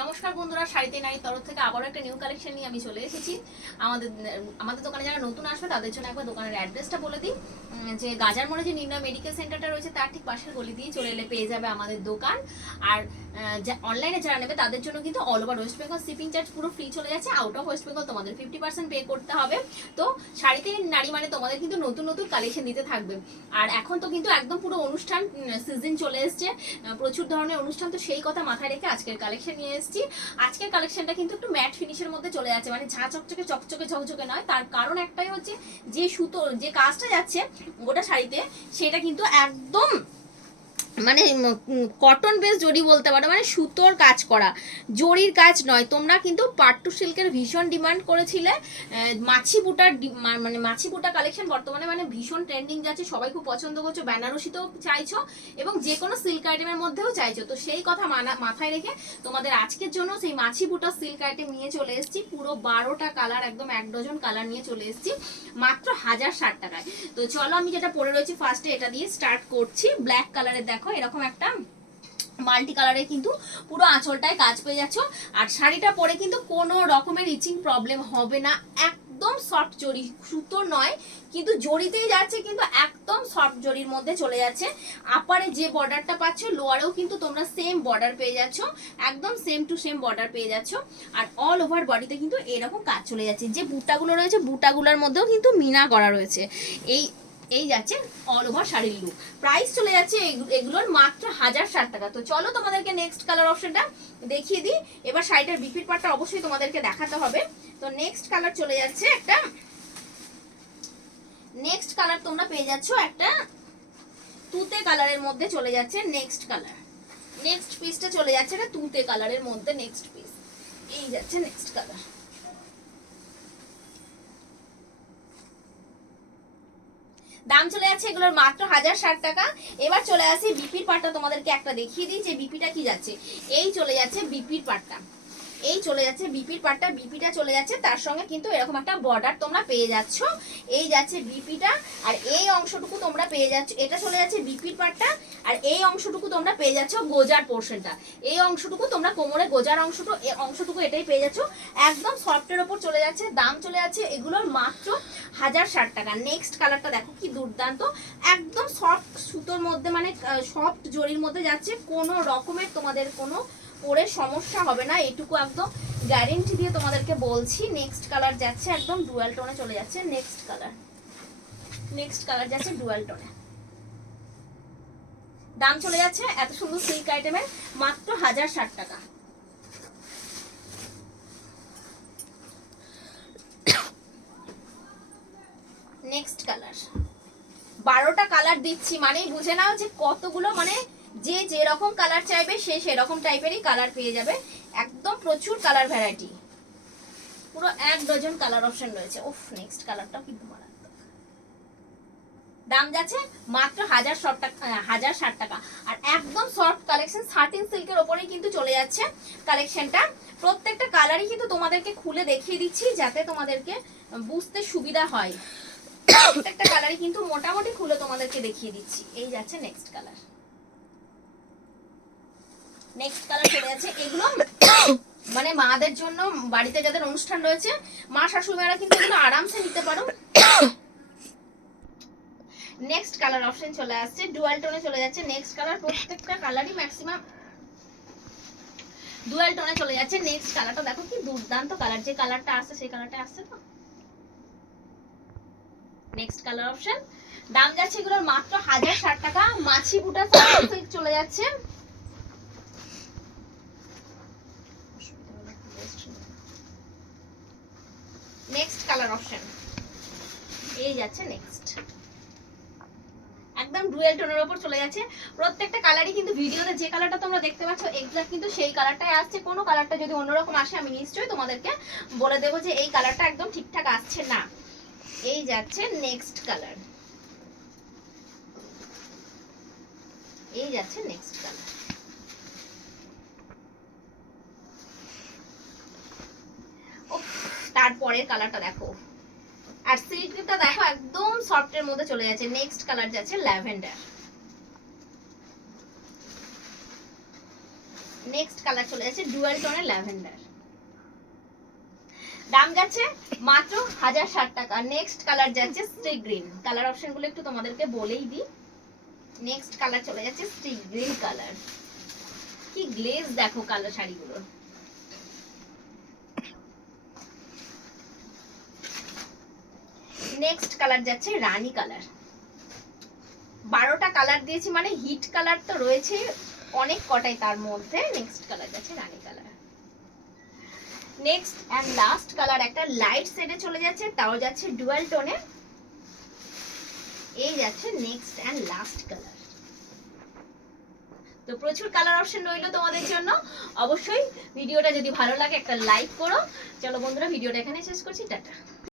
নমস্কার বন্ধুরা, শাড়িতে নারী তরফ থেকে আবারও একটা নিউ কালেকশন নিয়ে আমি চলে এসেছি। আমাদের দোকানে যারা নতুন আসবে তাদের জন্য একবার দোকানের অ্যাড্রেসটা বলে দিই। যে গাজার মোড়ে যে নির্ণয় মেডিকেল সেন্টারটা রয়েছে তার ঠিক পাশের গলি দিয়ে চলে এলে পেয়ে যাবে আমাদের দোকান। আর অনলাইনে যারা নেবে তাদের জন্য কিন্তু all over West Bengal shipping charge পুরো ফ্রি চলে যাচ্ছে। আউট অফ ওয়েস্ট বেঙ্গল তোমাদের 50% পে করতে হবে। তো শাড়িতে নারী মানে তোমাদের কিন্তু নতুন নতুন কালেকশন দিতে থাকবে। আর এখন তো কিন্তু একদম পুরো অনুষ্ঠান সিজন চলে এসছে, প্রচুর ধরনের অনুষ্ঠান, তো সেই কথা মাথায় রেখে আজকের কালেকশন নিয়ে এসেছি। আজকের কালেকশনটা কিন্তু একটু ম্যাট ফিনিশের মধ্যে চলে যাচ্ছে, মানে ঝাঁ চকচকে চকচকে ঝকঝকে নয়। তার কারণ একটাই হচ্ছে যে সুতো যে কাজটা যাচ্ছে গোটা শাড়িতে সেটা কিন্তু একদম মানে কটন বেস জরি বলতে পারো, মানে সুতোর কাজ করা, জরির কাজ নয়। তোমরা কিন্তু পাট্টু সিল্কের ভীষণ ডিমান্ড করেছিলে। মাছি বুটার মানে মাছি বুটা কালেকশন বর্তমানে মানে ভীষণ ট্রেন্ডিং যাচ্ছে, সবাই খুব পছন্দ করছো, বেনারসিতেও চাইছো এবং যে কোনো সিল্ক আইটেমের মধ্যেও চাইছো। তো সেই কথা মাথায় রেখে তোমাদের আজকের জন্য সেই মাছি বুটা সিল্ক আইটেম নিয়ে চলে এসেছি। পুরো 12টা কালার, একদম 1 ডজন কালার নিয়ে চলে এসেছি মাত্র 1060 টাকায়। তো চলো আমি যেটা পরে রয়েছি ফার্স্টে এটা দিয়ে স্টার্ট করছি। ব্ল্যাক কালারের দেখো এরকম একটা মাল্টি কালারে কিন্তু পুরো আঁচলটায় কাজ পেয়ে যাচ্ছ। আর শাড়িটা পরে কিন্তু কোনো রকমের ইচিং প্রবলেম হবে না। একদম সফট জরি, সুতো নয় কিন্তু জরিতেই যাচ্ছে, কিন্তু একদম সফট জরির মধ্যে চলে যাচ্ছে। আপারে যে বর্ডারটা পাচ্ছ লোয়ারেও কিন্তু তোমরা সেম বর্ডার পেয়ে যাচ্ছ, একদম সেম টু সেম বর্ডার পেয়ে যাচ্ছ। আর অল ওভার বডিতে কিন্তু এরকম কাজ চলে যাচ্ছে। যে বুটাগুলো রয়েছে বুটাগুলোর মধ্যেও কিন্তু মিনা করা রয়েছে। এই যাচ্ছে অল ওভার শাড়ির লুক। প্রাইস চলে যাচ্ছে এগুলোর মাত্র 1060 টাকা। তো চলো তোমাদেরকে নেক্সট কালার অপশনটা দেখিয়ে দিই। এবার শাড়িটার বিপির পার্টটা অবশ্যই তোমাদেরকে দেখাতে হবে। তো নেক্সট কালার চলে যাচ্ছে একটা, নেক্সট কালার তোমরা পেয়ে যাচ্ছ একটা তুতে কালারের মধ্যে চলে যাচ্ছে নেক্সট কালার। নেক্সট পিসটা চলে যাচ্ছে এটা তুতে কালারের মধ্যে নেক্সট পিস। এই যাচ্ছে নেক্সট কালার। দাম চলে যাচ্ছে এগুলোর মাত্র 1060 টাকা। এবার চলে আসি বিপির পাটটা, তোমাদেরকে একটা দেখিয়ে দিই যে বিপিটা কি যাচ্ছে। এই চলে যাচ্ছে বিপির পাটটা, এই চলে যাচ্ছে বিপির পাটটা। বিপিটা চলে যাচ্ছে তার সঙ্গে কিন্তু এরকম একটা বর্ডার তোমরা পেয়ে যাচ্ছ। এই যাচ্ছে বিপিটা আর এই অংশটুকু তোমরা পেয়ে যাচ্ছ, এটা চলে যাচ্ছে বিপির পাটটা। আর এই অংশটুকু তোমরা পেয়ে যাচ্ছ গোজার পোর্শনটা, এই অংশটুকু তোমরা কোমরে গোজার অংশটুকু এটাই পেয়ে যাচ্ছ। একদম সফটের ওপর চলে যাচ্ছে। দাম চলে যাচ্ছে এগুলোর মাত্র 1060 টাকা। নেক্সট কালারটা দেখো কি দুর্দান্ত, একদম সফট সুতোর মধ্যে, মানে সফট জরির মধ্যে যাচ্ছে। কোনো রকমের তোমাদের কোনো পরে সমস্যা হবে না, এটুকু একদম গ্যারেন্টি দিয়ে তোমাদেরকে বলছি। নেক্সট কালার যাচ্ছে একদম ডুয়াল টোনে চলে যাচ্ছে। নেক্সট কালার যাচ্ছে ডুয়াল টোনে। দাম চলে যাচ্ছে এত সুন্দর সিল্ক আইটেমের মাত্র 1060 টাকা। নেক্সট কালার, 12টা কালার দিচ্ছি মানেই বুঝে নাও যে কতগুলো, মানে যে যেরকম কালার চাইবে সে সেরকম টাইপেরই কালার পেয়ে যাবে। একদম প্রচুর কালার ভ্যারাইটি, পুরো 1 ডজন কালার অপশন রয়েছে। উফ, নেক্সট কালারটাও কিন্তু মারাত্মক। দাম যাচ্ছে মাত্র 1060 টাকা। আর একদম সফট কালেকশন, সাটিন সিল্কের ওপরেই কিন্তু চলে যাচ্ছে কালেকশনটা। প্রত্যেকটা কালারই কিন্তু তোমাদেরকে খুলে দেখিয়ে দিচ্ছি যাতে তোমাদেরকে বুঝতে সুবিধা হয়। প্রত্যেকটা কালারই কিন্তু মোটামুটি খুলে তোমাদেরকে দেখিয়ে দিচ্ছি। এই যাচ্ছে নেক্সট কালার। নেক্সট কালার চলে যাচ্ছে এগুলো মানে মাদের জন্য, বাড়িতে যাদের অনুষ্ঠান রয়েছে মা শাশুড়িমারা কিন্তু এগুলো আরামসে নিতে পারো। নেক্সট কালার অপশন চলে আসছে ডুয়াল টোনে চলে যাচ্ছে। নেক্সট কালার প্রত্যেকটা কালারই ম্যাক্সিমাম ডুয়াল টোনে চলে যাচ্ছে। নেক্সট কালারটা দেখো কি দুর্দান্ত কালার, যে কালারটা আসছে সেই কালারটা আসছে তো। নেক্সট কালার অপশন, দাম যাচ্ছে এগুলোর মাত্র 1060 টাকা। মাছি বুটা সিল্ক চলে যাচ্ছে। নেক্সট কালার অপশন, এই যাচ্ছে নেক্সট একদম ডুয়েল টোনের উপর চলে যাচ্ছে। প্রত্যেকটা কালারই কিন্তু ভিডিওতে যে কালারটা তোমরা দেখতে পাচ্ছ এক্সাক্ট কিন্তু সেই কালারটাই আসছে। কোনো কালারটা যদি অন্যরকম আসে আমি নিশ্চয়ই তোমাদেরকে বলে দেবো যে এই কালারটা একদম ঠিকঠাক আসছে না। এই যাচ্ছে নেক্সট কালার, এই যাচ্ছে নেক্সট কালার। তারপরের কালারটা দেখো, আর সিল্কটা দেখো একদম সফটের মধ্যে চলে যাচ্ছে। নেক্সট কালার যাচ্ছে ল্যাভেন্ডার। নেক্সট কালার চলে যাচ্ছে ডুয়াল টোনের ল্যাভেন্ডার, দাম যাচ্ছে মাত্র 1060 টাকা। নেক্সট কালার যাচ্ছে স্টিক গ্রিন, কালার অপশন গুলো একটু তোমাদেরকে বলেই দিই। নেক্সট কালার চলে যাচ্ছে স্টিক গ্রিন কালার, কি গ্লেজ দেখো কালার শাড়িগুলোর। নেক্সট কালার যাচ্ছে রানী কালার, 12টা কালার দিয়েছি মানে হিট কালার তো রয়েছে অনেক কটাই তার মধ্যে। নেক্সট কালার যাচ্ছে রানী colour. Next and last colour একটা লাইট শেডে চলে যাচ্ছে, তাও যাচ্ছে ডুয়াল টোনে। এই যাচ্ছে নেক্সট এন্ড লাস্ট কালার। তো প্রচুর কালার অপশন রইলো তোমাদের জন্য। অবশ্যই ভিডিওটা যদি ভালো লাগে একটা লাইক করো। চলো বন্ধুরা, ভিডিওটা এখানে শেষ করছি, টাটা।